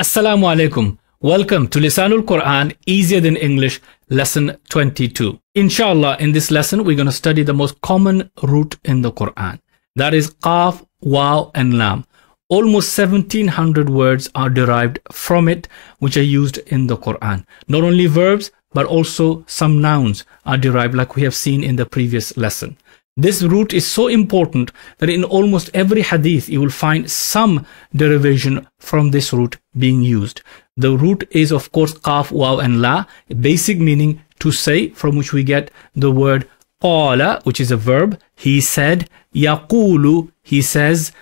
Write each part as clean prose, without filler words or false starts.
Assalamu alaikum. Welcome to Lisaan-ul-Qur'an, Easier Than English, Lesson 22. Inshallah, in this lesson, we're going to study the most common root in the Qur'an. That is qaf, waw, and lam. Almost 1700 words are derived from it, which are used in the Qur'an. Not only verbs, but also some nouns are derived, like we have seen in the previous lesson. This root is so important that in almost every hadith you will find some derivation from this root being used. The root is of course qaf, waw and la, basic meaning to say, from which we get the word qala, which is a verb, he said, yaqulu, he says,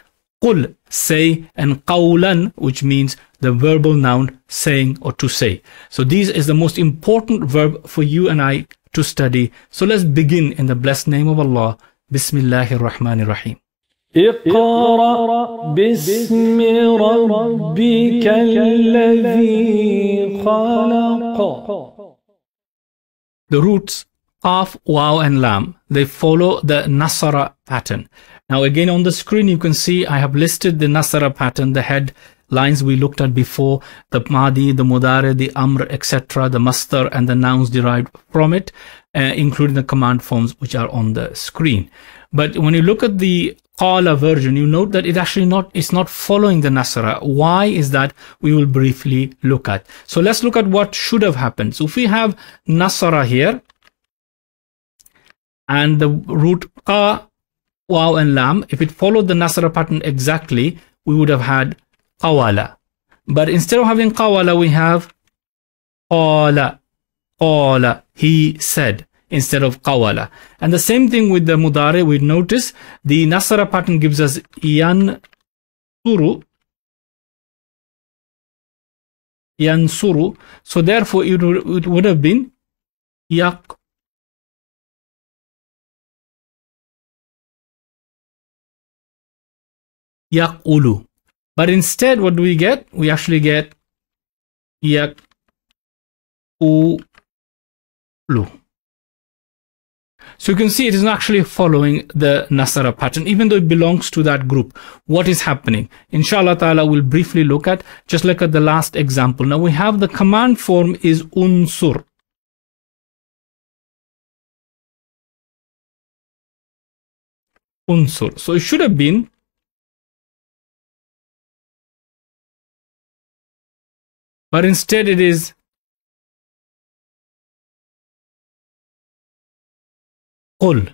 qul, say, and qawlan, which means the verbal noun saying or to say. So this is the most important verb for you and I to study. So let's begin in the blessed name of Allah. Bismillahir Rahmanir Rahim. اقرأ باسم ربك الذي خلق. The roots qaf, waw and lam, they follow the nasara pattern. Now again on the screen you can see I have listed the nasara pattern, the head lines we looked at before, the madi, the mudhari, the amr, etc., the masdar and the nouns derived from it, including the command forms which are on the screen. But when you look at the qala version, you note that it's not following the nasara. Why is that? We will briefly look at. So let's look at what should have happened. So if we have nasara here and the root qa, waw and lam, if it followed the nasara pattern exactly, we would have had qawala. But instead of having qawala, we have qala, qala, he said, instead of qawala. And the same thing with the mudhari, we notice the nasara pattern gives us yansuru, yansuru. So therefore it would have been yaqulu. But instead, what do we get? We actually get yaqulu. So you can see it is not actually following the nasara pattern, even though it belongs to that group. What is happening? Inshallah ta'ala, we'll briefly look at, just look at the last example. Now we have the command form is unsur. Unsur. So it should have been but instead it is qul.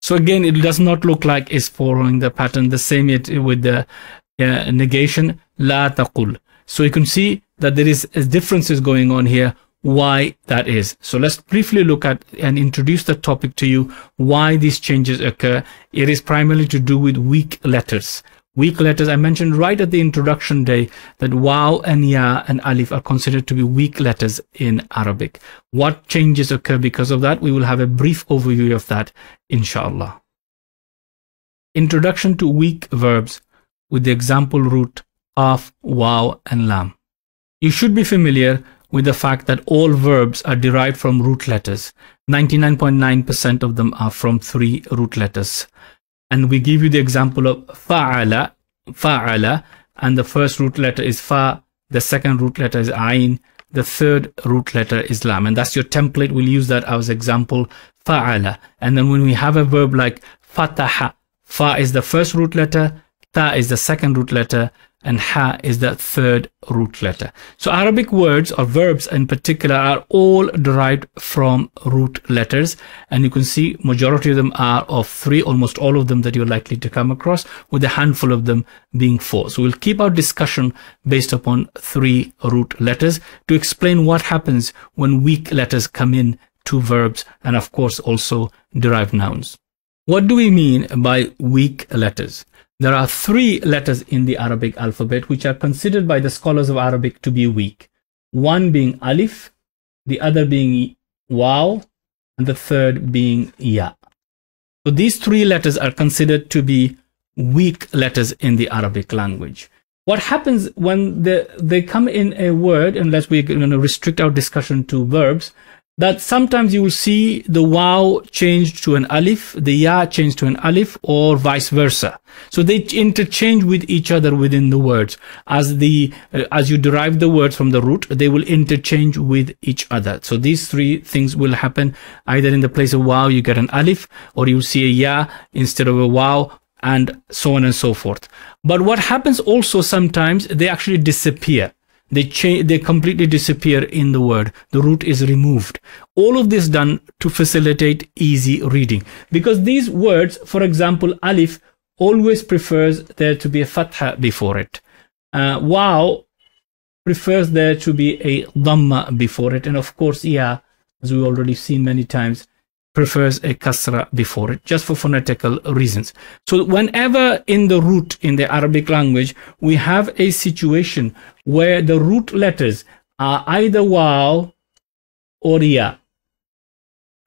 So again, it does not look like it's following the pattern. The same with the negation, la taqul. So you can see that there is differences going on here. Why that is. So let's briefly look at and introduce the topic to you, why these changes occur. It is primarily to do with weak letters. Weak letters, I mentioned right at the introduction day that waw and ya and alif are considered to be weak letters in Arabic. What changes occur because of that? We will have a brief overview of that, inshallah. Introduction to weak verbs with the example root qaf, waw and lam. You should be familiar with the fact that all verbs are derived from root letters. 99.9% of them are from 3 root letters. And we give you the example of fa'ala, fa'ala, and the first root letter is fa, the second root letter is ayn, the third root letter is lam. And that's your template. We'll use that as example, fa'ala. And then when we have a verb like fataha, fa is the first root letter, ta is the second root letter, and ha is the third root letter. So Arabic words or verbs in particular are all derived from root letters, and you can see majority of them are of 3, almost all of them that you're likely to come across, with a handful of them being 4. So we'll keep our discussion based upon 3 root letters to explain what happens when weak letters come in to verbs and of course also derived nouns. What do we mean by weak letters? There are 3 letters in the Arabic alphabet which are considered by the scholars of Arabic to be weak. One being alif, the other being waw, and the third being ya. So these 3 letters are considered to be weak letters in the Arabic language. What happens when they come in a word, unless we're going to restrict our discussion to verbs, that sometimes you will see the waw changed to an alif, the ya changed to an alif, or vice versa. So they interchange with each other within the words. As you derive the words from the root, they will interchange with each other. So these three things will happen. Either in the place of waw you get an alif, or you see a ya instead of a waw, and so on and so forth. But what happens also sometimes, they actually disappear. They completely disappear in the word. The root is removed. All of this done to facilitate easy reading. Because these words, for example, alif always prefers there to be a fatha before it. Waw prefers there to be a dhamma before it. And of course, ya, as we've already seen many times, prefers a kasra before it, just for phonetical reasons. So whenever in the root in the Arabic language, we have a situation where the root letters are either waw or ya.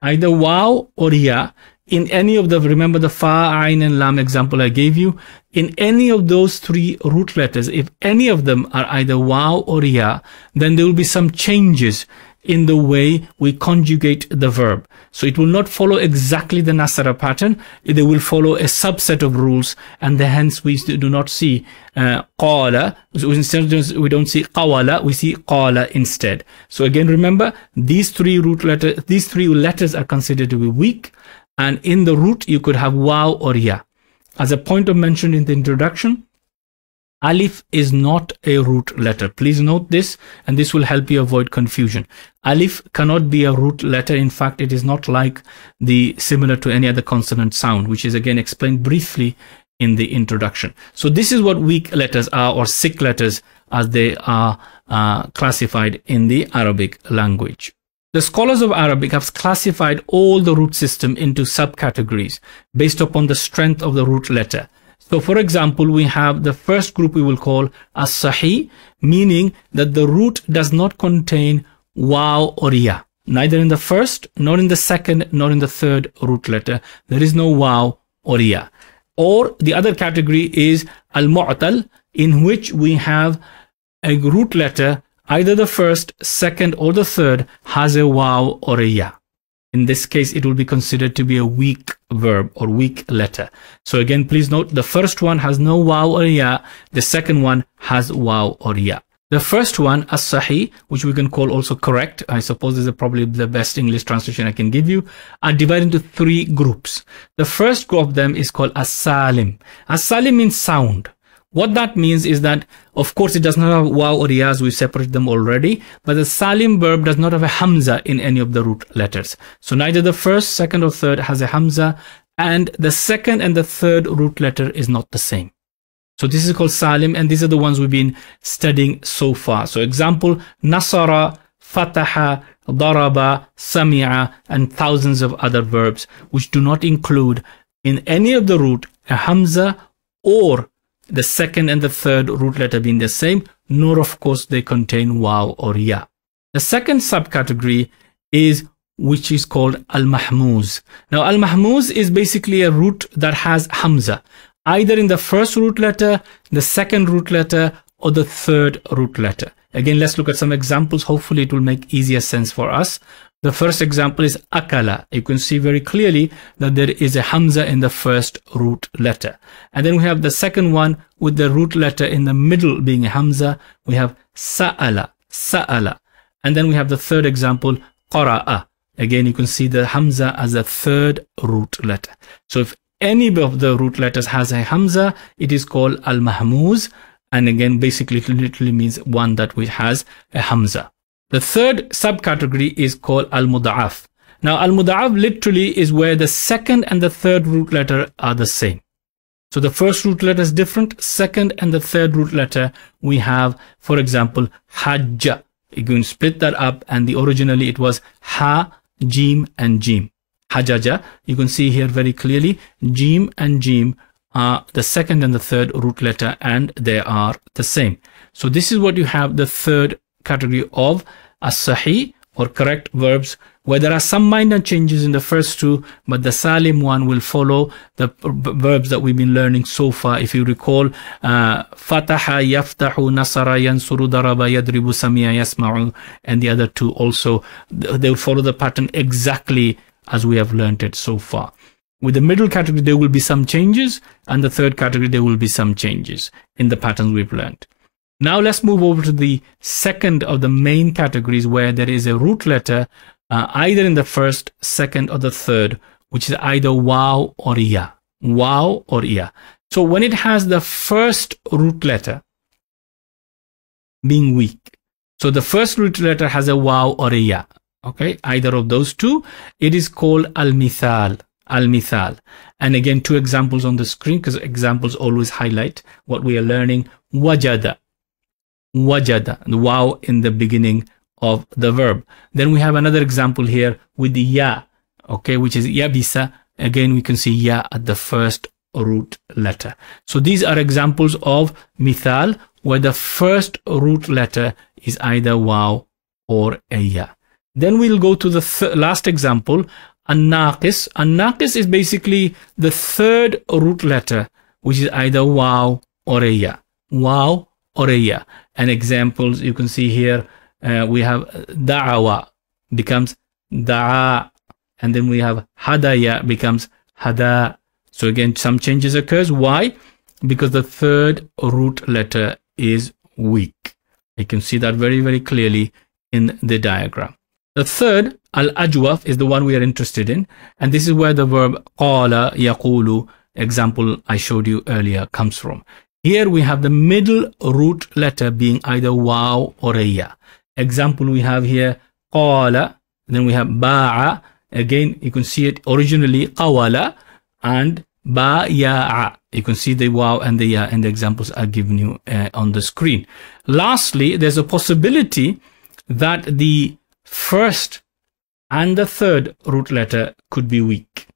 Either waw or ya. In any of the, remember the fa, ain and lam example I gave you, in any of those three root letters, if any of them are either waw or ya, then there will be some changes in the way we conjugate the verb. So it will not follow exactly the nasara pattern. They will follow a subset of rules, and hence we do not see qala. So instead we don't see qawala, we see qala instead. So again, remember, these three letters are considered to be weak, and in the root you could have waw or ya. As a point of mention in the introduction, alif is not a root letter. Please note this, and this will help you avoid confusion. Alif cannot be a root letter. In fact, it is not like similar to any other consonant sound, which is again explained briefly in the introduction. So this is what weak letters are, or sick letters as they are classified in the Arabic language. The scholars of Arabic have classified all the root system into subcategories based upon the strength of the root letter. So for example, we have the first group we will call as-sahih, meaning that the root does not contain waw or ya. Neither in the first, nor in the second, nor in the third root letter. There is no waw or ya. Or the other category is al-mu'tal, in which we have a root letter, either the first, second, or the third has a waw or a ya. In this case, it will be considered to be a weak verb or weak letter. So again, please note, the first one has no waw or ya. The second one has waw or ya. The first one, as-sahih, which we can call also correct, I suppose this is probably the best English translation I can give you, are divided into three groups. The first group of them is called as-salim. As-salim means sound. What that means is that, of course, it does not have waw or ya, as we separate them already, but the salim verb does not have a hamza in any of the root letters. So neither the first, second, or third has a hamza, and the second and the third root letter is not the same. So this is called salim, and these are the ones we've been studying so far. So example, nasara, fataha, daraba, sami'a, and thousands of other verbs which do not include in any of the root a hamza or the second and the third root letter being the same, nor of course they contain waw or ya. The second subcategory is which is called al-mahmuz. Now al-mahmuz is basically a root that has hamza, either in the first root letter, the second root letter, or the third root letter. Again, let's look at some examples. Hopefully it will make easier sense for us. The first example is akala. You can see very clearly that there is a hamza in the first root letter. And then we have the second one with the root letter in the middle being a hamza. We have sa'ala, sa'ala. And then we have the third example, qara'a. Again, you can see the hamza as a third root letter. So if any of the root letters has a hamza, it is called al-mahmuz. And again, basically it literally means one that has a hamza. The third subcategory is called al-muda'af. Now, al-muda'af literally is where the second and the third root letter are the same. So the first root letter is different. Second and the third root letter, we have, for example, hajja. You can split that up, and originally it was ha, jim, and jim. Hajaja, you can see here very clearly, jim and jim are the second and the third root letter, and they are the same. So this is what you have, the third category of as-sahih or correct verbs where there are some minor changes in the first two, but the salim one will follow the verbs that we've been learning so far. If you recall, fataha, yaftahu, nasara, yansuru, daraba, yadribu, samiya, yasma'u, and the other two also, they will follow the pattern exactly as we have learned it so far. With the middle category, there will be some changes, and the third category, there will be some changes in the patterns we've learned. Now let's move over to the second of the main categories where there is a root letter either in the first, second, or the third, which is either waw or ya. Waw or ya. So when it has the first root letter being weak, so the first root letter has a waw or a ya, okay, either of those two, it is called al-mithal. Al-mithal. And again, two examples on the screen, because examples always highlight what we are learning. Wajada. Wajada, the waw in the beginning of the verb. Then we have another example here with the ya, okay, which is yabisa. Again, we can see ya at the first root letter. So these are examples of mithal where the first root letter is either waw or a ya. Then we'll go to the last example, an-naqis. An-naqis is basically the third root letter, which is either waw or a ya. Waw or a ya. And examples you can see here, we have da'awa becomes da'a, and then we have hadaya becomes hada. So again, some changes occurs. Why? Because the third root letter is weak. You can see that very, very clearly in the diagram. The third, al-ajwaf, is the one we are interested in, and this is where the verb qala, yaqulu, example I showed you earlier, comes from. Here we have the middle root letter being either waw or a ya. Example we have here qala, then we have ba'a. Again, you can see it originally qawala and baya'a. You can see the waw and the ya, and the examples are given you on the screen. Lastly, there's a possibility that the first and the third root letter could be weak.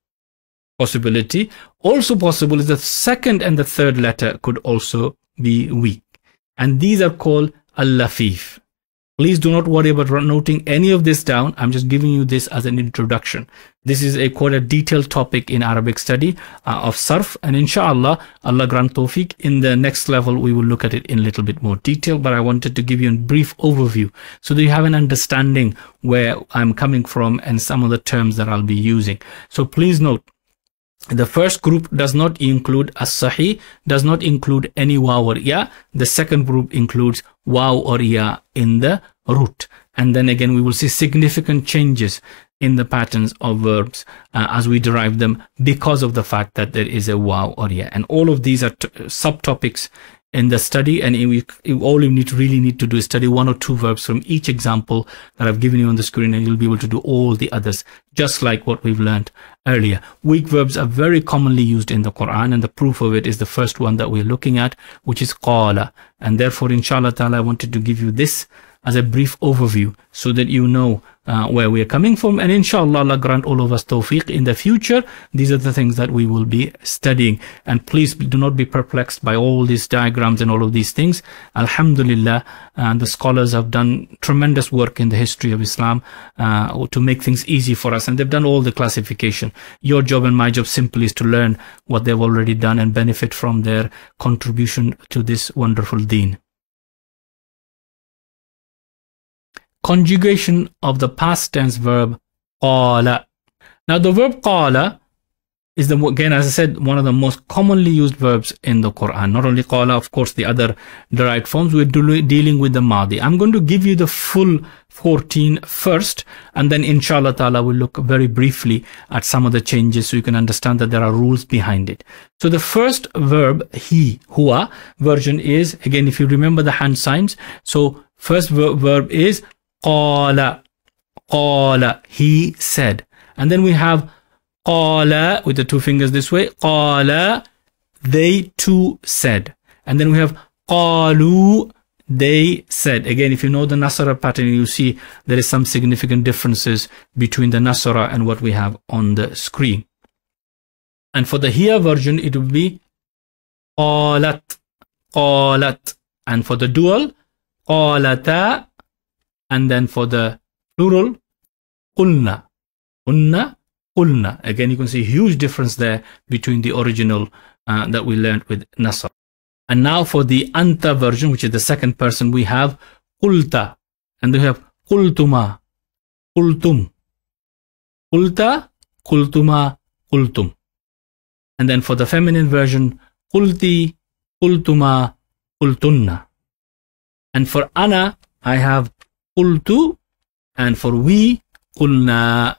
Possibility. Also possible is the second and the third letter could also be weak. And these are called al-lafif. Please do not worry about noting any of this down. I'm just giving you this as an introduction. This is quite a detailed topic in Arabic study of sarf, and inshallah, Allah grant tawfiq, in the next level we will look at it in a little bit more detail, but I wanted to give you a brief overview so that you have an understanding where I'm coming from and some of the terms that I'll be using. So please note, the first group does not include as-sahih, does not include any waw or ya. The second group includes waw or ya in the root. And then again, we will see significant changes in the patterns of verbs as we derive them because of the fact that there is a waw or ya. And all of these are subtopics in the study, and all you really need to do is study one or two verbs from each example that I've given you on the screen, and you'll be able to do all the others, just like what we've learned earlier. Weak verbs are very commonly used in the Quran, and the proof of it is the first one that we're looking at, which is qala. And therefore, inshallah ta'ala, I wanted to give you this as a brief overview so that you know where we are coming from, and inshallah Allah grant all of us tawfiq in the future. These are the things that we will be studying, and please do not be perplexed by all these diagrams and all of these things. Alhamdulillah, the scholars have done tremendous work in the history of Islam to make things easy for us, and they've done all the classification. Your job and my job simply is to learn what they've already done and benefit from their contribution to this wonderful deen. Conjugation of the past tense verb qala. Now the verb qala is, again, as I said, one of the most commonly used verbs in the Quran. Not only qala, of course, the other derived forms. We're dealing with the madi. I'm going to give you the full 14 first, and then inshallah ta'ala we'll look very briefly at some of the changes so you can understand that there are rules behind it. So the first verb, he, huwa, version is, again, if you remember the hand signs, so first verb is qala, qala, he said. And then we have qala with the two fingers this way, qala, they too said. And then we have qalu, they said. Again, if you know the nasara pattern, you see there is some significant differences between the nasara and what we have on the screen. And for the here version, it will be qalat, qalat. And for the dual, qalata. And then for the Plural, qulna. Qulna, qulna. Again, you can see a huge difference there between the original that we learned with nasr. And now for the anta version, which is the second person, we have qulta. And we have qultuma, qultum. Qulta, qultuma, qultum. And then for the feminine version, qulti, qultuma, qultunna. And for ana, I have qultu, and for we, qulna.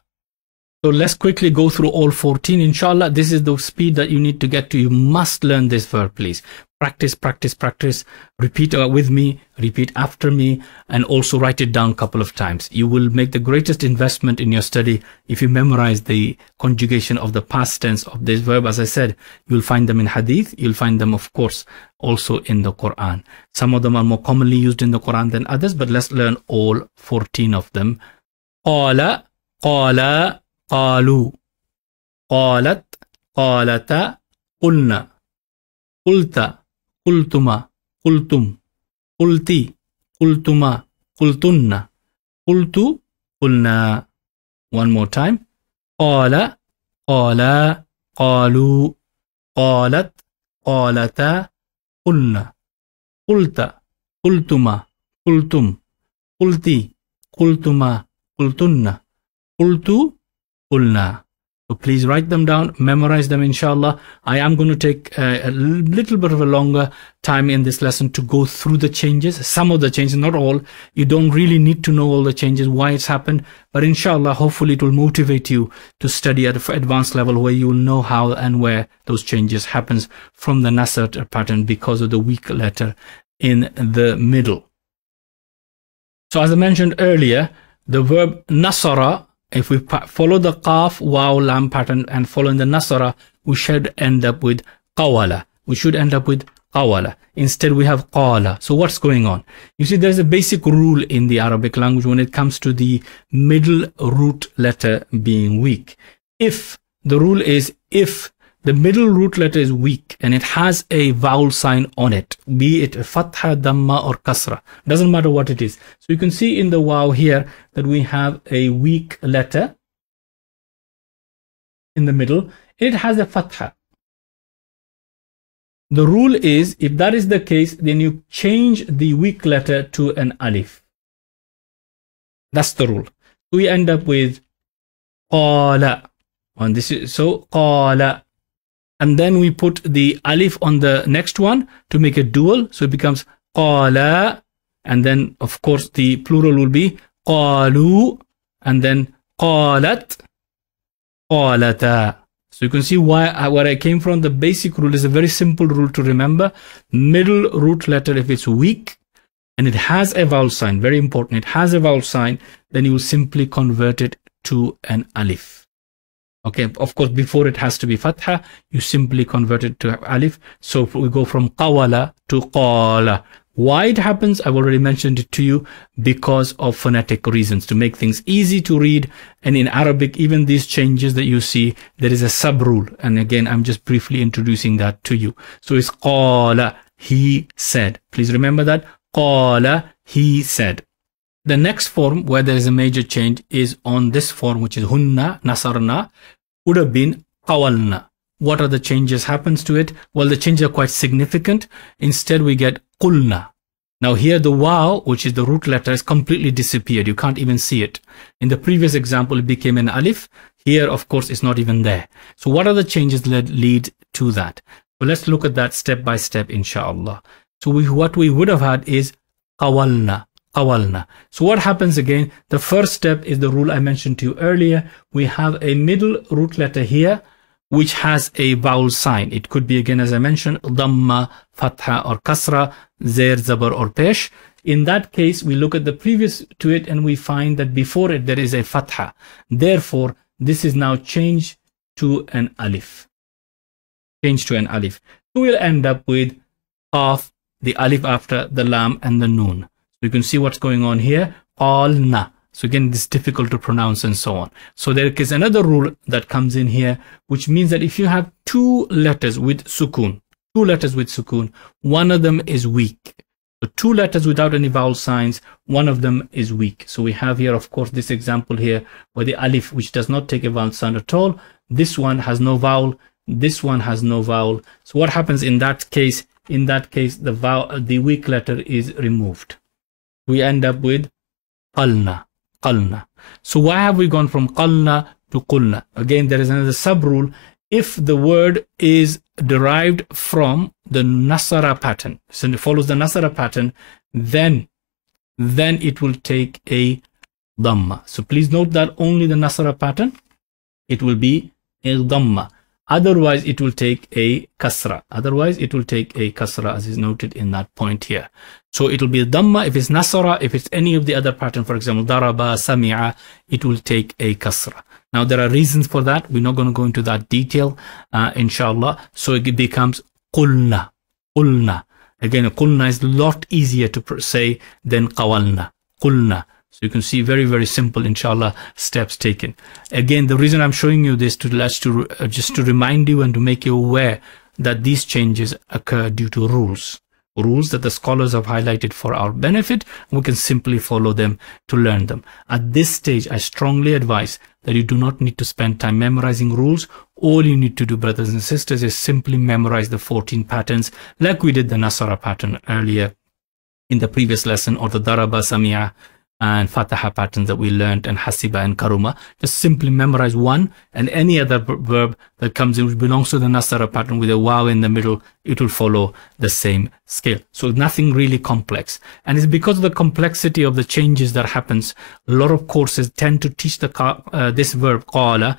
So let's quickly go through all 14. Inshallah, this is the speed that you need to get to. You must learn this verb, please. Practice, practice, practice. Repeat with me, repeat after me, and also write it down a couple of times. You will make the greatest investment in your study if you memorize the conjugation of the past tense of this verb. As I said, you'll find them in hadith. You'll find them, of course, also in the Quran. Some of them are more commonly used in the Quran than others, but let's learn all 14 of them. Qala, qala, qalu. Qalat, qalata, qulna. Qulta, qultuma, qultum. Qulti, qultuma, qultunna. Qultu, qulna. One more time. Qala, qala, qalu. Qalat, qalata, qulna. Qulta, qultuma, qultum. Qulti, qultuma, qultunna. Qultu, qulna. So please write them down, memorize them, inshallah. I am going to take a little bit of a longer time in this lesson to go through the changes, some of the changes, not all. You don't really need to know all the changes, why it's happened, but inshallah, hopefully it will motivate you to study at an advanced level where you will know how and where those changes happens from the nasr pattern because of the weak letter in the middle. So as I mentioned earlier, the verb nasara, if we follow the qaf, waw, lam pattern and follow in the nasara, we should end up with qawala. We should end up with qawala. Instead, we have qala. So what's going on? You see, there's a basic rule in the Arabic language when it comes to the middle root letter being weak. If the rule is, if the middle root letter is weak and it has a vowel sign on it, be it fatha, dhamma or kasra, doesn't matter what it is. So you can see in the waw here that we have a weak letter in the middle. It has a fatha. The rule is, if that is the case, then you change the weak letter to an alif. That's the rule. We end up with qala. And this is so qala. And then we put the alif on the next one to make it dual. So it becomes qala. And then, of course, the plural will be qalu. And then qalat, qalata. So you can see where I came from. The basic rule is a very simple rule to remember. Middle root letter, if it's weak and it has a vowel sign, very important, it has a vowel sign, then you will simply convert it to an alif. Okay, of course, before it has to be fatha, you simply convert it to alif. So we go from qawala to qala. Why it happens, I've already mentioned it to you, because of phonetic reasons, to make things easy to read. And in Arabic, even these changes that you see, there is a sub rule. And again, I'm just briefly introducing that to you. So it's qala, he said. Please remember that. Qala, he said. The next form where there is a major change is on this form, which is hunna, nasarna, would have been qawalna. What are the changes happens to it? Well, the changes are quite significant. Instead, we get qulna. Now here the waw, which is the root letter, has completely disappeared. You can't even see it. In the previous example, it became an alif. Here, of course, it's not even there. So what are the changes that lead to that? So let's look at that step by step, inshallah. So what we would have had is qawalna. Qawalna. So what happens again? The first step is the rule I mentioned to you earlier. We have a middle root letter here, which has a vowel sign. It could be, again, as I mentioned, dhamma, fatha or kasra, zer, zabar or pesh. In that case, we look at the previous to it and we find that before it there is a fatha. Therefore, this is now changed to an alif. Changed to an alif. So we'll end up with qaf, the alif after the lam and the noon. You can see what's going on here. Qalna. So again, this is difficult to pronounce and so on. So there is another rule that comes in here, which means that if you have two letters with sukoon, one of them is weak. So two letters without any vowel signs, one of them is weak. So we have here, of course, this example here where the alif, which does not take a vowel sound at all, this one has no vowel, this one has no vowel. So what happens in that case? In that case, the weak letter is removed. We end up with qalna, qalna. So why have we gone from qalna to qulna? Again, there is another sub rule. If the word is derived from the nasara pattern, so it follows the nasara pattern, then it will take a dhamma. So please note that only the nasara pattern, it will be a dhamma. Otherwise, it will take a kasra. Otherwise, it will take a kasra, as is noted in that point here. So it will be a dhamma if it's nasara. If it's any of the other pattern, for example, daraba, sami'a, it will take a kasra. Now, there are reasons for that. We're not going to go into that detail, inshallah. So it becomes qulna, qulna. Again, qulna is a lot easier to say than qawalna, qulna. So you can see very, very simple, inshallah, steps taken. Again, the reason I'm showing you this just to remind you and to make you aware that these changes occur due to rules that the scholars have highlighted for our benefit. We can simply follow them to learn them. At this stage, I strongly advise that you do not need to spend time memorizing rules. All you need to do, brothers and sisters, is simply memorize the 14 patterns like we did the Nasara pattern earlier in the previous lesson, or the Daraba, Sami'a, and Fataha patterns that we learned, and Hasiba and Karuma. Just simply memorize one, and any other verb that comes in which belongs to the Nasara pattern with a waw in the middle, it will follow the same scale. So nothing really complex. And it's because of the complexity of the changes that happens, a lot of courses tend to teach this verb qala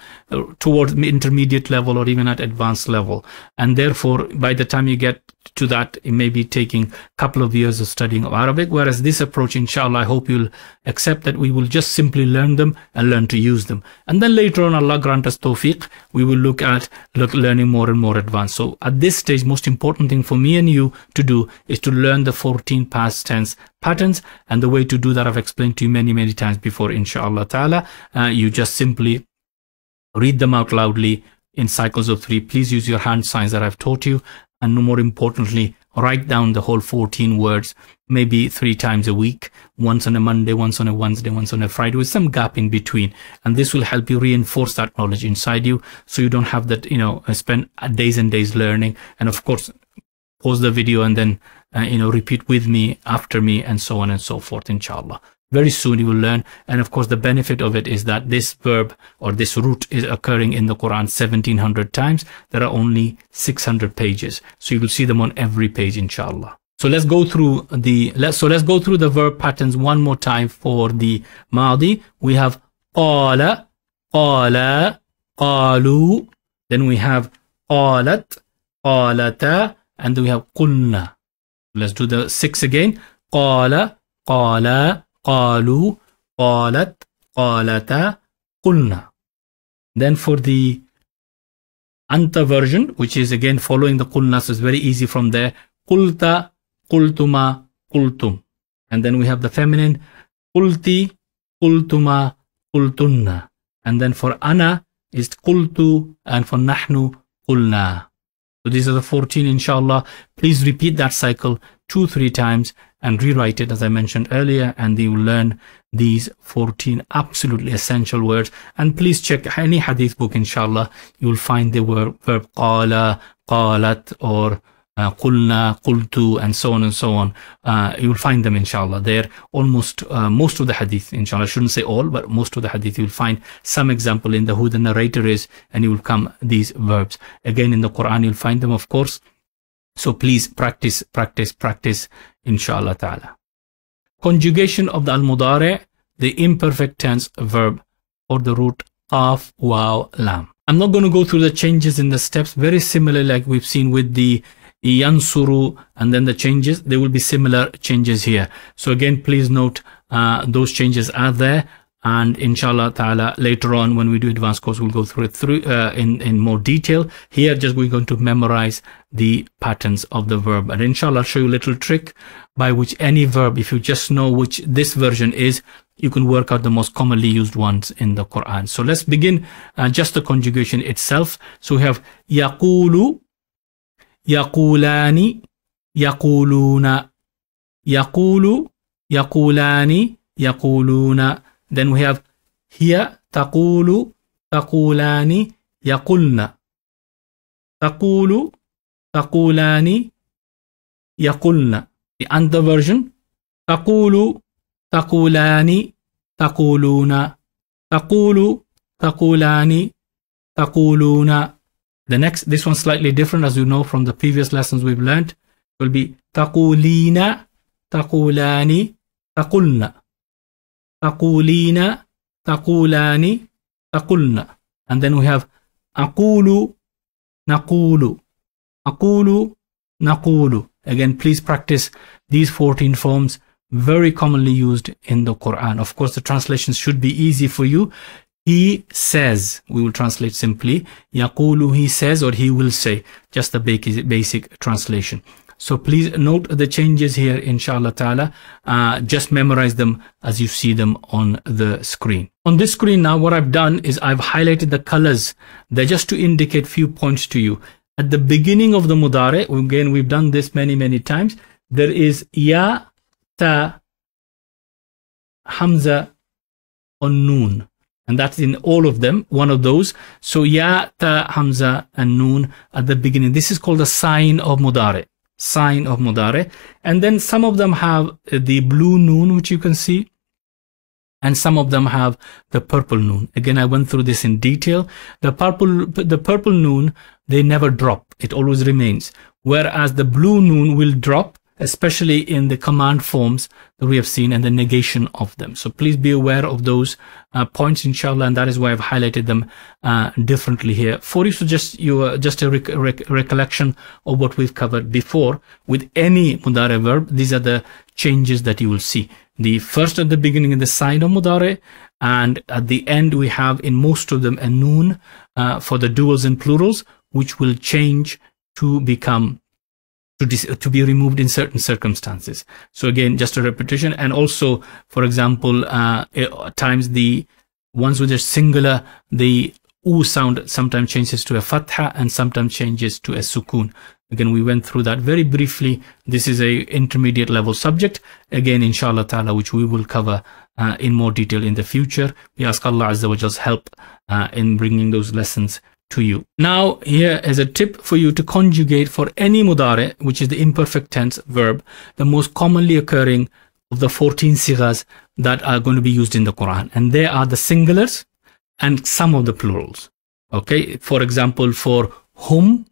towards intermediate level or even at advanced level. And therefore, by the time you get to that, it may be taking a couple of years of studying of Arabic. Whereas this approach, inshallah, I hope you'll accept that we will just simply learn them and learn to use them. And then later on, Allah grant us tawfiq, we will look at learning more and more advanced. So at this stage, most important thing for me and you to do is to learn the 14 past tense patterns. And the way to do that, I've explained to you many, many times before, inshallah ta'ala. You just simply read them out loudly in cycles of 3. Please use your hand signs that I've taught you. And more importantly, write down the whole 14 words, maybe 3 times a week, once on a Monday, once on a Wednesday, once on a Friday, with some gap in between. And this will help you reinforce that knowledge inside you, so you don't have that, spend days and days learning. And of course, pause the video and then, repeat with me, after me, and so on and so forth, inshallah. Very soon you will learn. And of course, the benefit of it is that this verb or this root is occurring in the Quran 1700 times. There are only 600 pages. So you will see them on every page, inshallah. So let's go through the verb patterns one more time for the Madi. We have qala, qala, qalu. Then we have qalat, qalata, and then we have qulna. Let's do the 6 again. Qala, qala, qalu, qalat, qalata, qulna. Then for the anta version, which is again following the qulna, so it's very easy from there. Qulta, qultuma, qultum. And then we have the feminine, qulti, qultuma, qultunna. And then for ana is qultu, and for nahnu, qulna. So these are the 14, inshallah. Please repeat that cycle 2-3 times and rewrite it, as I mentioned earlier, and you will learn these 14 absolutely essential words. And please check any hadith book, inshallah. You will find the verb qala, qalat, or qulna, qultu, and so on and so on. You will find them, inshallah. They're almost most of the hadith, inshallah. I shouldn't say all, but most of the hadith, you will find some example in who the narrator is, and you will come these verbs. Again, in the Quran, you'll find them, of course. So please practice, practice, practice, inshallah ta'ala. Conjugation of the al-Mudhari, the imperfect tense verb, or the root qaf, waw, lam. I'm not going to go through the changes in the steps. Very similar like we've seen with the yansuru and then the changes. There will be similar changes here. So again, please note those changes are there. And inshallah ta'ala, later on when we do advanced course, we'll go through it in more detail. Here, just we're going to memorize the patterns of the verb. And inshallah, I'll show you a little trick by which any verb, if you just know which this version is, you can work out the most commonly used ones in the Quran. So let's begin just the conjugation itself. So we have yaqulu, yaqulani, yaquluna, يقول, يقولان, يقولون. Then we have هي تقول, تقولان, يقولن. تقول, تقولان, يقولن. The other version, تقول, تقولان, تقولون. تقول, تقولان, تقولون. The next, this one slightly different, as you know from the previous lessons we've learned, will be تقولين, تقولان, تقولن. تقولين, تقولان, تقولن. And then we have أقول, نقول. أقول, نقول. Again, please practice these 14 forms, very commonly used in the Quran. Of course, the translations should be easy for you. He says, we will translate simply. يقول, he says, or he will say. Just the basic translation. So please note the changes here, inshallah ta'ala. Just memorize them as you see them on the screen. On this screen now, what I've done is I've highlighted the colors. They're just to indicate few points to you. At the beginning of the Mudhari, again, we've done this many times. There is ya, ta, hamza, or noon. And that's in all of them, one of those. So ya, ta, hamza, and noon at the beginning. This is called the sign of Mudhari. Sign of Mudhari. And then some of them have the blue noon, which you can see. And some of them have the purple noon. Again, I went through this in detail. The purple noon, they never drop. It always remains. Whereas the blue noon will drop, especially in the command forms that we have seen and the negation of them. So please be aware of those points, inshallah, and that is why I've highlighted them differently here for you. So just a recollection of what we've covered before. With any Mudhari verb, these are the changes that you will see. The first at the beginning in the sign of Mudhari, and at the end we have in most of them a noon for the duals and plurals, which will change to become to be removed in certain circumstances. So again, just a repetition. And also, for example, at times the ones with a singular, the u sound sometimes changes to a fatha and sometimes changes to a sukun. Again, we went through that very briefly. This is a intermediate level subject, again, inshallah ta'ala, which we will cover in more detail in the future. We ask Allah Azza wa Jalla's help in bringing those lessons to you. Now, here is a tip for you to conjugate for any Mudhari, which is the imperfect tense verb, the most commonly occurring of the 14 sighas that are going to be used in the Quran. And they are the singulars and some of the plurals. Okay, for example, for hum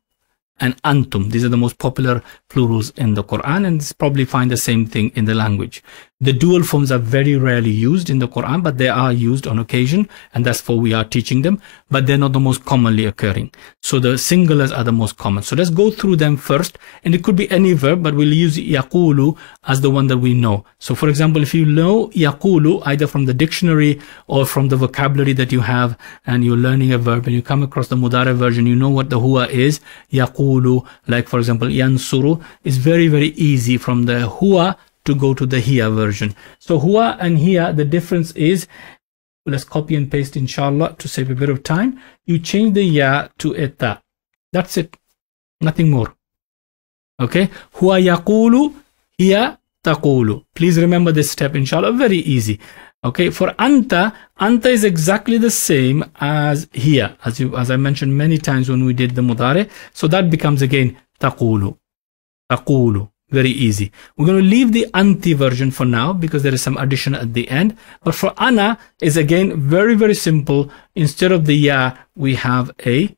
and antum, these are the most popular plurals in the Quran, and you probably find the same thing in the language. The dual forms are very rarely used in the Quran, but they are used on occasion, and that's why we are teaching them, but they're not the most commonly occurring. So the singulars are the most common. So let's go through them first, and it could be any verb, but we'll use yaqulu as the one that we know. So for example, if you know yaqulu either from the dictionary or from the vocabulary that you have, and you're learning a verb and you come across the Mudhari version, you know what the huwa is. Yaqulu, like for example yansuru, is very easy from the huwa to go to the hiya version. So huwa and hiya, the difference is, let's copy and paste inshallah to save a bit of time. You change the ya to a ta. That's it, nothing more. Okay, huwa yaqulu, hiya taqulu. Please remember this step, inshallah, very easy. Okay, for anta, anta is exactly the same as hiya, as I mentioned many times when we did the Mudhari. So that becomes again taqulu, taqulu. Very easy. We're going to leave the anti version for now because there is some addition at the end. But for ana is again very simple. Instead of the ya, we have a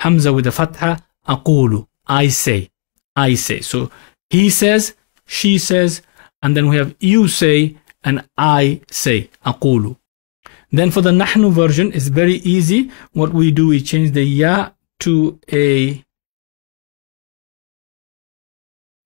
hamza with a fatha, aqulu. I say. I say. So he says, she says, and then we have you say and I say, aqulu. Then for the nahnu version, it's very easy. What we do, we change the ya to a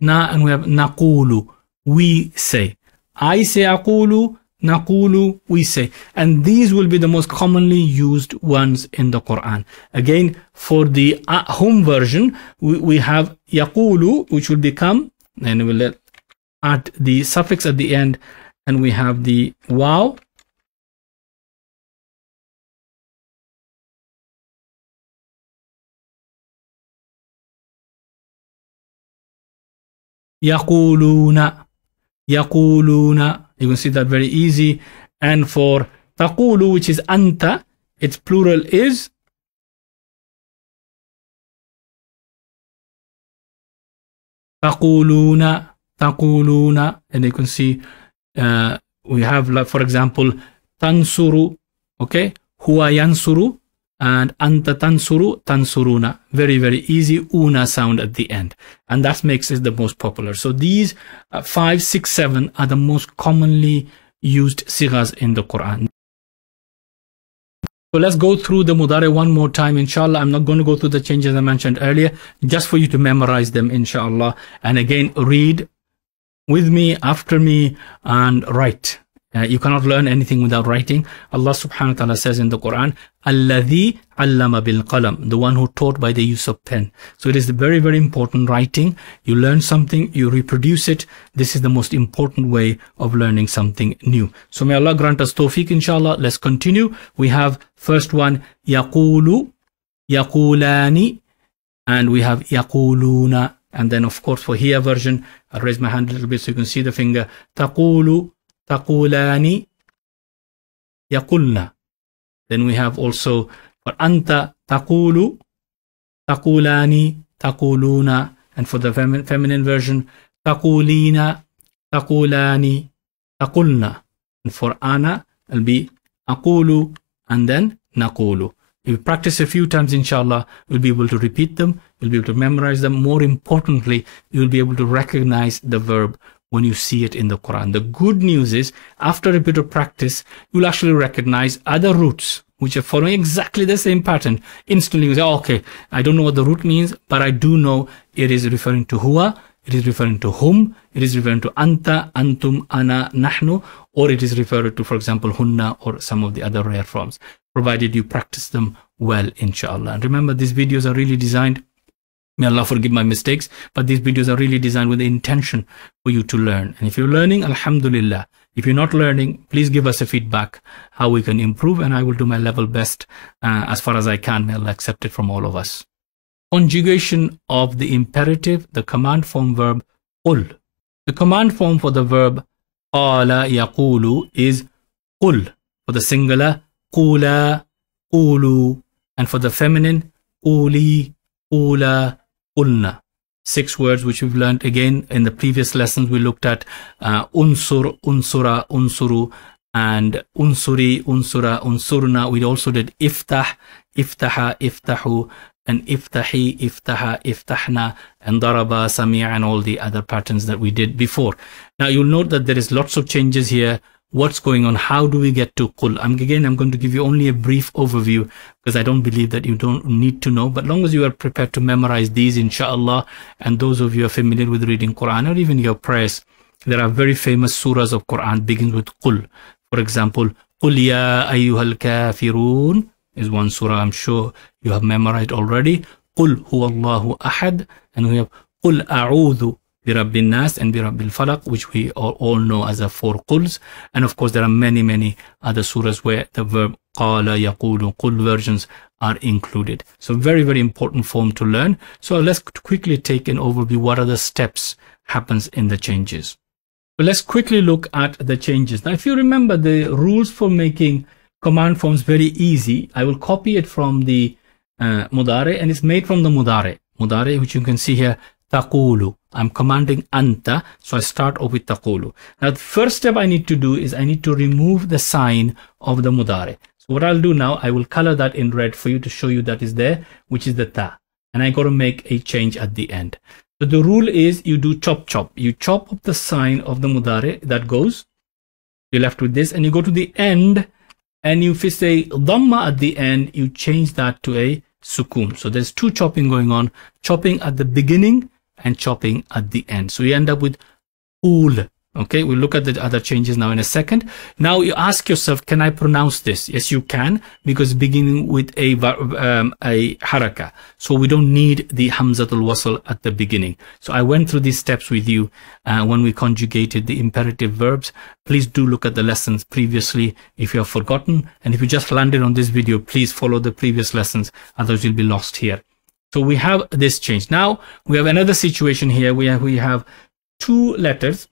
na, and we have naqulu, we say. I say aqulu, naqulu, we say. And these will be the most commonly used ones in the Quran. Again, for the hum version, we have yaqulu, which will become, and we'll add the suffix at the end, and we have the waw. Yaquluna. يقولون. You can see that very easy. And for تقول, which is أنت, its plural is تقولون. تقولون. And you can see we have, like, for example, تنصر, okay, هو ينصر, and أنت تنصر, تنصرون. Very, very easy una sound at the end, and that makes it the most popular. So these 5, 6, 7 are the most commonly used sighas in the Quran. So let's go through the Mudhari one more time, inshallah. I'm not going to go through the changes I mentioned earlier, just for you to memorize them, inshallah. And again, read with me, after me, and write. You cannot learn anything without writing. Allah subhanahu wa ta'ala says in the Quran, Alladhi allama bil qalam, the one who taught by the use of pen. So it is very, very important writing. You learn something, you reproduce it. This is the most important way of learning something new. So may Allah grant us tawfiq, inshallah. Let's continue. We have first one, yaqulu, yaqulani, and we have yaquluna. And then, of course, for here version, I'll raise my hand a little bit so you can see the finger. Taqulu, taqulani, yaqulna. Then we have also for anta taqulu, taqulani, taquluna. And for the feminine version, taqulina, taqulani, taqulna. And for ana, it'll be aqulu and then naqulu. If you practice a few times, inshallah, you'll be able to repeat them, you'll be able to memorize them. More importantly, you'll be able to recognize the verb when you see it in the Quran. The good news is, after a bit of practice, you'll actually recognize other roots which are following exactly the same pattern. Instantly you say, oh, okay, I don't know what the root means, but I do know it is referring to huwa, it is referring to whom, it is referring to anta, antum, ana, nahnu, or it is referred to, for example, hunna, or some of the other rare forms, provided you practice them well, inshallah. And remember, these videos are really designed, may Allah forgive my mistakes, but these videos are really designed with the intention for you to learn. And if you're learning, alhamdulillah. If you're not learning, please give us a feedback how we can improve, and I will do my level best as far as I can. May Allah accept it from all of us. Conjugation of the imperative, the command form verb qul. The command form for the verb qala yaqulu is qul. For the singular, qula, qulu. And for the feminine, quli, qula, qulna. 6 words which we've learned again in the previous lessons. We looked at unsur, unsura, unsuru, and unsuri, unsura, unsurna. We also did iftah, iftaha, iftahu, and iftahi, iftaha, iftahna, and daraba, sami'a, and all the other patterns that we did before. Now you'll note that there is lots of changes here. What's going on? How do we get to qul? I'm going to give you only a brief overview, because I don't believe that you don't need to know. But long as you are prepared to memorize these, inshallah, and those of you are familiar with reading Quran or even your prayers, there are very famous surahs of Quran begins with qul. For example, qul ya ayyuhal kafirun is one surah I'm sure you have memorized already. Qul huwallahu ahad, and we have qul a'udhu Birabbin Nas and Birabbil Falaq, which we all know as the 4 quls. And of course, there are many other surahs where the verb qala, yaqulu, qul versions are included. So very, very important form to learn. So let's quickly take an overview. What are the steps happens in the changes? So let's quickly look at the changes. Now, if you remember the rules for making command forms very easy, I will copy it from the Mudhari, and it's made from the Mudhari, which you can see here. Taqulu. I'm commanding anta, so I start off with taqulu. Now, the first step I need to do is I need to remove the sign of the Mudhari. So what I'll do now, I will color that in red for you to show you that is there, which is the ta. And I got to make a change at the end. So the rule is you do chop chop. You chop up the sign of the Mudhari that goes. You're left with this, and you go to the end, and if it's a dhamma at the end, you change that to a sukoon. So there's 2 chopping going on, chopping at the beginning and chopping at the end. So you end up with ul. Okay, we'll look at the other changes now in a second. Now you ask yourself, can I pronounce this? Yes, you can, because beginning with a haraka. So we don't need the hamzatul wasl at the beginning. So I went through these steps with you when we conjugated the imperative verbs. Please do look at the lessons previously if you have forgotten. And if you just landed on this video, please follow the previous lessons, otherwise you'll be lost here. So we have this change. Now we have another situation here where we have 2 letters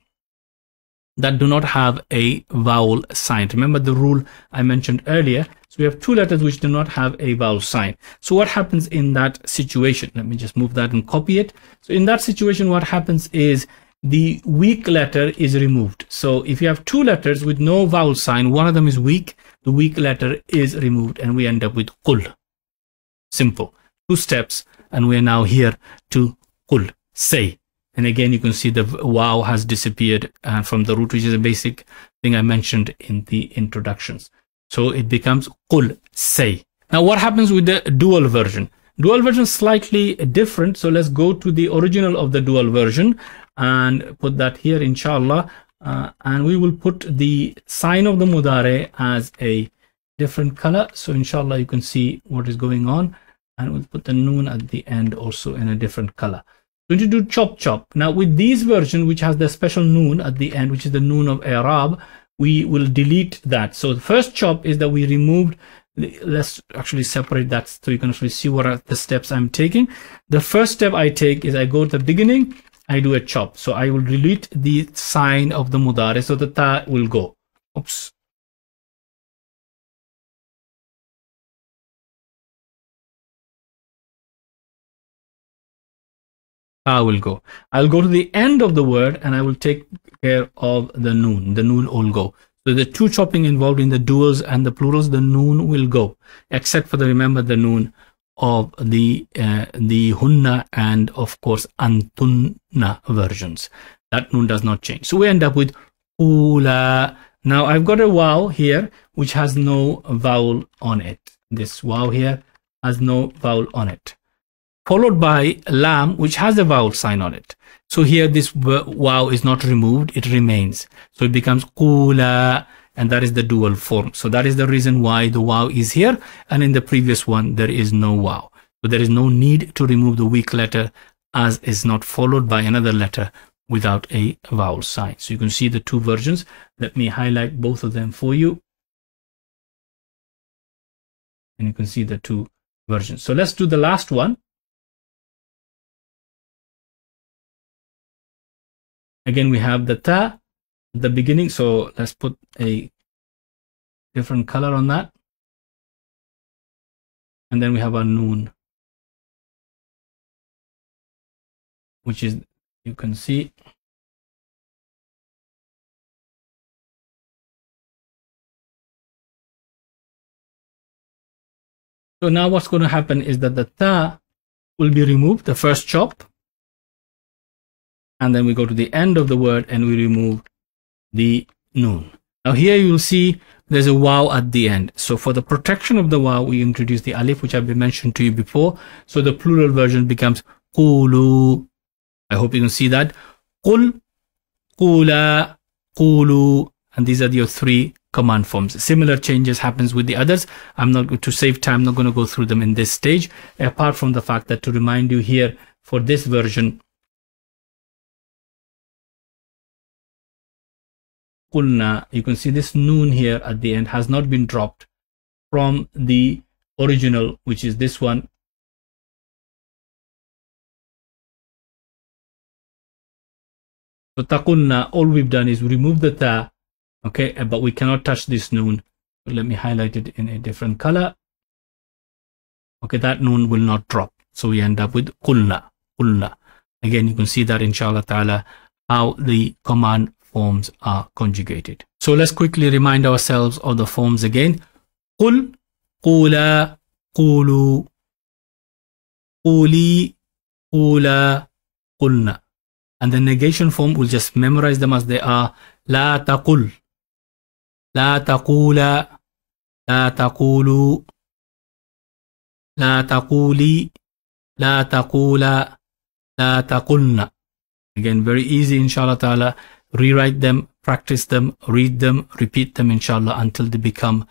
that do not have a vowel sign. Remember the rule I mentioned earlier. So we have two letters which do not have a vowel sign. So what happens in that situation? Let me just move that and copy it. So in that situation, what happens is the weak letter is removed. So if you have two letters with no vowel sign, one of them is weak, the weak letter is removed, and we end up with qul. Simple. Two steps, and we are now here to qul, say. And again, you can see the wow has disappeared from the root, which is a basic thing I mentioned in the introductions. So it becomes qul, say. Now what happens with the dual version? Dual version is slightly different. So let's go to the original of the dual version and put that here, inshallah. And we will put the sign of the Mudhari as a different color. So inshallah, you can see what is going on. And we'll put the noon at the end also in a different color. Going to do chop chop. Now with this version, which has the special noon at the end, which is the noon of Arab, we will delete that. So the first chop is that we removed, let's actually separate that so you can actually see what are the steps I'm taking. The first step I take is I go to the beginning, I do a chop. So I will delete the sign of the Mudhari, so the ta will go. Oops. I will go. I'll go to the end of the word and I will take care of the noon. The noon will go. So the two chopping involved in the duals and the plurals, the noon will go, except for the, remember, the noon of the hunna and of course antunna versions. That noon does not change. So we end up with ula. Now I've got a wow here which has no vowel on it. This wow here has no vowel on it, followed by lam, which has a vowel sign on it. So here this wow is not removed, it remains. So it becomes qula, and that is the dual form. So that is the reason why the wow is here, and in the previous one there is no wow. So there is no need to remove the weak letter, as is not followed by another letter without a vowel sign. So you can see the two versions. Let me highlight both of them for you. And you can see the two versions. So let's do the last one. Again, we have the ta at the beginning. So let's put a different color on that. And then we have our noon, which is, you can see, so now what's going to happen is that the ta will be removed, the first chop, and then we go to the end of the word and we remove the noon. Now here you will see there's a wow at the end. So for the protection of the wow, we introduce the alif, which I've been mentioned to you before. So the plural version becomes qulu. I hope you can see that. Qul, qula, qulu, and these are your three command forms. Similar changes happens with the others. I'm not going to save time, I'm not going to go through them in this stage, apart from the fact that to remind you here for this version, qulna, you can see this noon here at the end has not been dropped from the original, which is this one. So taqulna, all we've done is remove the ta, okay, but we cannot touch this noon. So let me highlight it in a different color. Okay, that noon will not drop. So we end up with qulna, qulna. Again, you can see that inshallah ta'ala how the command forms are conjugated. So let's quickly remind ourselves of the forms again. Qul, qula, qulu, quli, qula, qulna. And the negation form, we'll just memorize them as they are. La taqul, la taqula, la taqulu, la taquli, la taqula, la taqulna. Again, very easy, inshallah ta'ala. Rewrite them, practice them, read them, repeat them, inshallah, until they become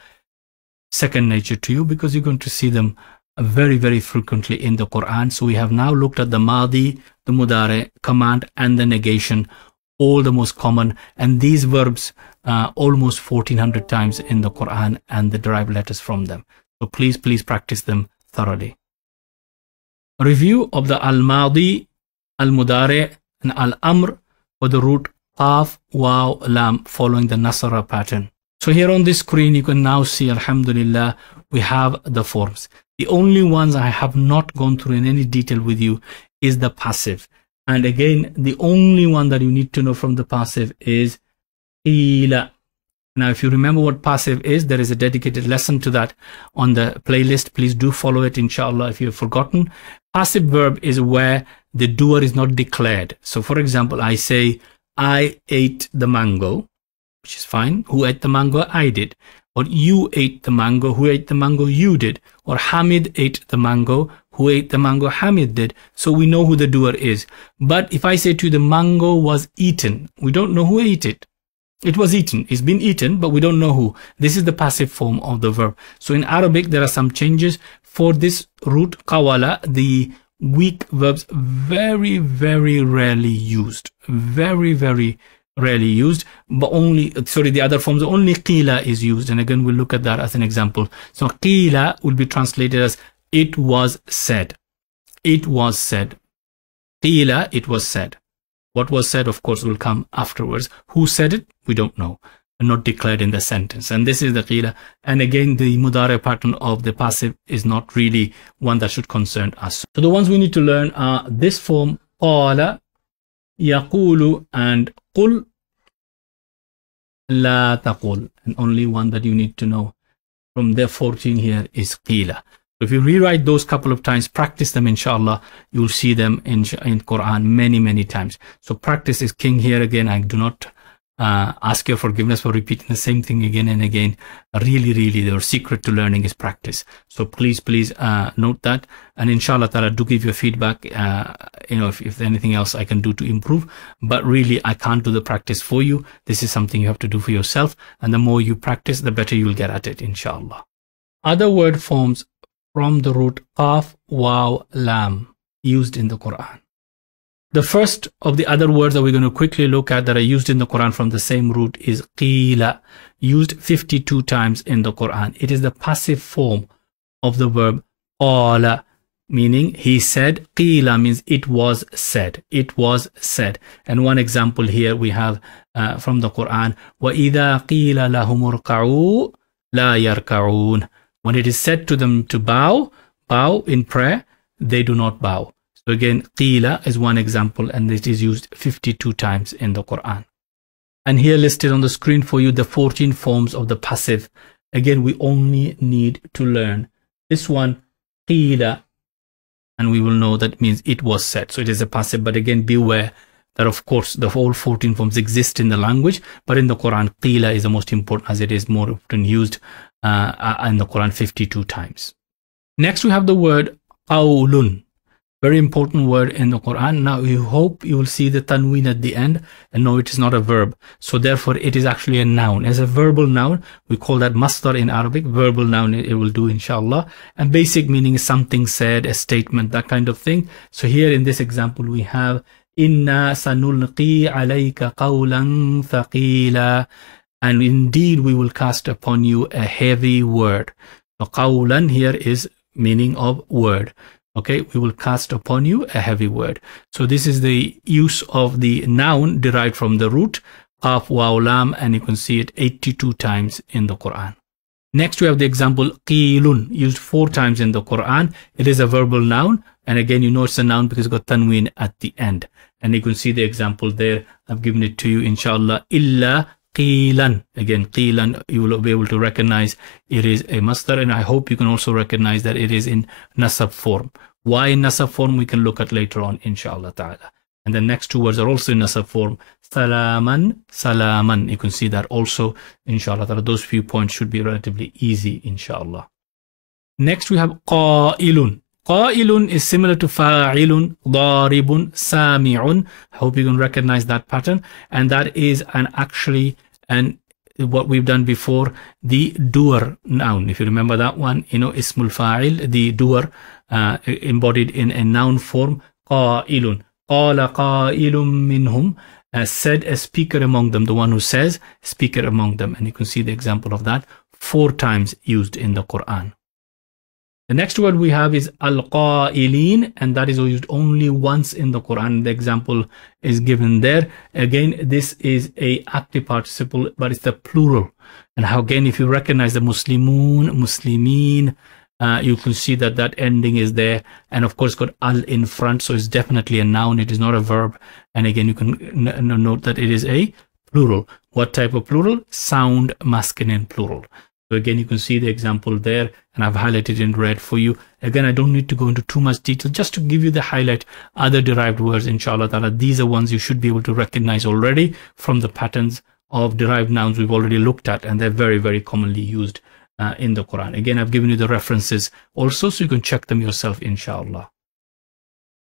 second nature to you, because you're going to see them very, very frequently in the Quran. So we have now looked at the Madi, the Mudhari, command, and the negation, all the most common, and these verbs almost 1400 times in the Quran, and the derived letters from them. So please practice them thoroughly. A review of the Al-Madi, Al-Mudhari, and Al-Amr for the root qaf, waw, lam, following the nasara pattern. So here on this screen, you can now see, alhamdulillah, we have the forms. The only ones I have not gone through in any detail with you is the passive. And again, the only one that you need to know from the passive is qila. Now, if you remember what passive is, there is a dedicated lesson to that on the playlist. Please do follow it, inshallah, if you've forgotten. Passive verb is where the doer is not declared. So, for example, I say, I ate the mango, which is fine. Who ate the mango? I did. Or you ate the mango. Who ate the mango? You did. Or Hamid ate the mango. Who ate the mango? Hamid did. So we know who the doer is. But if I say to you, the mango was eaten, we don't know who ate it. It was eaten. It's been eaten, but we don't know who. This is the passive form of the verb. So in Arabic, there are some changes. For this root, qawala, the weak verbs very, very rarely used. Very, very rarely used. But only, sorry, the other forms, only qila is used. And again, we'll look at that as an example. So qila will be translated as it was said. It was said. Qila, it was said. What was said, of course, will come afterwards. Who said it? We don't know. Not declared in the sentence. And this is the qila. And again, the Mudhari pattern of the passive is not really one that should concern us. So the ones we need to learn are this form, qala, yaqulu, and qul, la taqul. And only one that you need to know from the 14 here is qila. If you rewrite those couple of times, practice them, inshallah, you'll see them in Quran many, many times. So practice is king here. Again, I do not ask your forgiveness for repeating the same thing again and again. Really, really, the secret to learning is practice. So please, please note that. And inshallah ta'ala, do give your feedback, if there's anything else I can do to improve. But really, I can't do the practice for you. This is something you have to do for yourself. And the more you practice, the better you'll get at it, inshallah. Other word forms from the root qaf, waw, lam, used in the Quran. The first of the other words that we're going to quickly look at that are used in the Quran from the same root is qila, used 52 times in the Quran. It is the passive form of the verb qala, meaning he said. Qila means it was said. It was said. And one example here we have from the Quran, وَإِذَا قِيلَ لَهُمُ ارْكَعُوا لَا يَرْكَعُونَ. When it is said to them to bow in prayer, they do not bow. So again, qila is one example, and it is used 52 times in the Quran. And here listed on the screen for you the 14 forms of the passive. Again, we only need to learn this one, qila, and we will know that means it was said. So it is a passive, but again, beware that of course the whole 14 forms exist in the language, but in the Quran, qila is the most important as it is more often used in the Quran 52 times. Next, we have the word qawlun. Very important word in the Quran. Now, we hope you will see the tanween at the end, and no, it is not a verb. So therefore, it is actually a noun. As a verbal noun, we call that masdar in Arabic. Verbal noun, it will do, inshallah. And basic meaning is something said, a statement, that kind of thing. So here in this example, we have inna sanulqi alayka qawlan thaqila. And indeed, we will cast upon you a heavy word. So qawlan here is meaning of word. Okay, we will cast upon you a heavy word. So this is the use of the noun derived from the root qaf, waw, lam, and you can see it 82 times in the Quran. Next, we have the example qilun, used 4 times in the Quran. It is a verbal noun, and again, you know it's a noun because it's got tanween at the end. And you can see the example there. I've given it to you, inshallah. Illa qilan. Again, qilan, you will be able to recognize it is a masdar, and I hope you can also recognize that it is in nasab form. Why in nasab form, we can look at later on, inshallah ta'ala. And the next 2 words are also in nasab form. Salaman, salaman. You can see that also, inshallah ta'ala. Those few points should be relatively easy, inshallah. Next, we have qailun. Qailun is similar to fa'ilun, daribun, sami'un. I hope you can recognize that pattern. And that is what we've done before, the doer noun. If you remember that one, ismul fa'il, the doer embodied in a noun form, qailun. Qala qailun minhum, said a speaker among them, the one who says, speaker among them. And you can see the example of that 4 times used in the Quran. The next word we have is al-qailin, and that is used only once in the Quran. The example is given there. Again, this is a active participle, but it's the plural. And how, again, if you recognize the muslimun, muslimin, you can see that that ending is there, and of course got al in front, so it's definitely a noun. It is not a verb. And again, you can note that it is a plural. What type of plural? Sound masculine plural. So again, you can see the example there, and I've highlighted in red for you. Again, I don't need to go into too much detail, just to give you the highlight. Other derived words, inshallah ta'ala, these are ones you should be able to recognize already from the patterns of derived nouns we've already looked at, and they're very, very commonly used in the Quran. Again, I've given you the references also, so you can check them yourself, inshallah.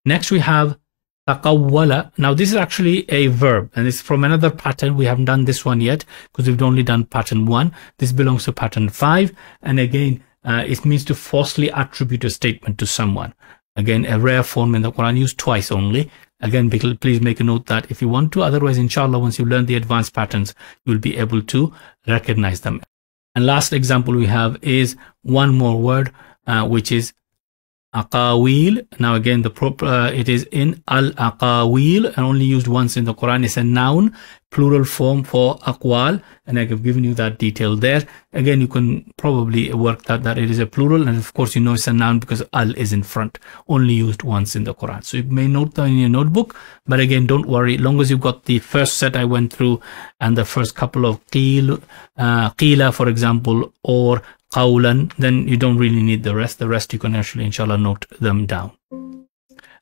Next, we have taqawwala. Now, this is actually a verb, and it's from another pattern. We haven't done this one yet because we've only done pattern 1. This belongs to pattern 5, and again, it means to falsely attribute a statement to someone. Again, a rare form in the Quran, used twice only. Again, please make a note that if you want to. Otherwise, inshallah, once you learn the advanced patterns, you'll be able to recognize them. And last example we have is one more word, which is aqawil. Now again, it is in al-aqawil and only used once in the Quran. It's a noun, plural form for aqwal, and I have given you that detail there. Again, you can probably work that it is a plural, and of course you know it's a noun because al is in front, only used once in the Quran. So you may note that in your notebook, but again, don't worry, as long as you've got the first set I went through and the first couple of qila, for example, or qawlan, then you don't really need the rest. The rest you can actually, inshallah, note them down.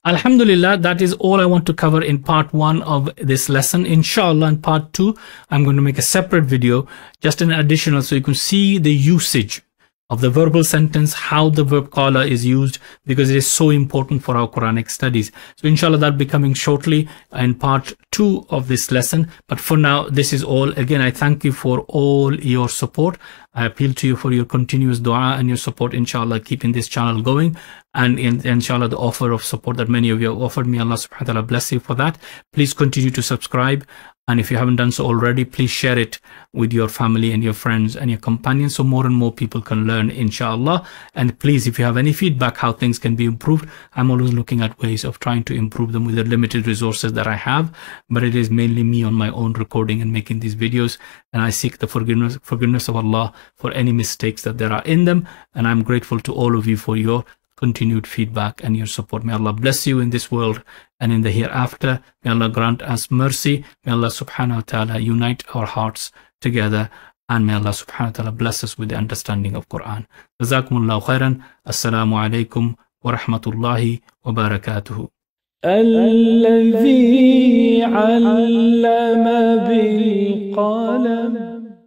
Alhamdulillah, that is all I want to cover in part 1 of this lesson. Inshallah, in part 2, I'm going to make a separate video, just an additional, so you can see the usage of the verbal sentence, how the verb qala is used, because it is so important for our Quranic studies. So inshallah, that'll be coming shortly in part 2 of this lesson. But for now, this is all. Again, I thank you for all your support. I appeal to you for your continuous dua and your support, inshallah, keeping this channel going. And inshallah, the offer of support that many of you have offered me, Allah subhanahu wa ta'ala bless you for that. Please continue to subscribe. And if you haven't done so already, please share it with your family and your friends and your companions, so more and more people can learn, inshallah. And please, if you have any feedback how things can be improved, I'm always looking at ways of trying to improve them with the limited resources that I have. But it is mainly me on my own recording and making these videos, and I seek the forgiveness of Allah for any mistakes that there are in them. And I'm grateful to all of you for your continued feedback and your support. May Allah bless you in this world and in the hereafter. May Allah grant us mercy. May Allah subhanahu wa ta'ala unite our hearts together, and may Allah subhanahu wa ta'ala bless us with the understanding of Quran. Jazakumullahu khairan. Assalamu alaikum wa rahmatullahi wa barakatuhu. الذي علم بالقلم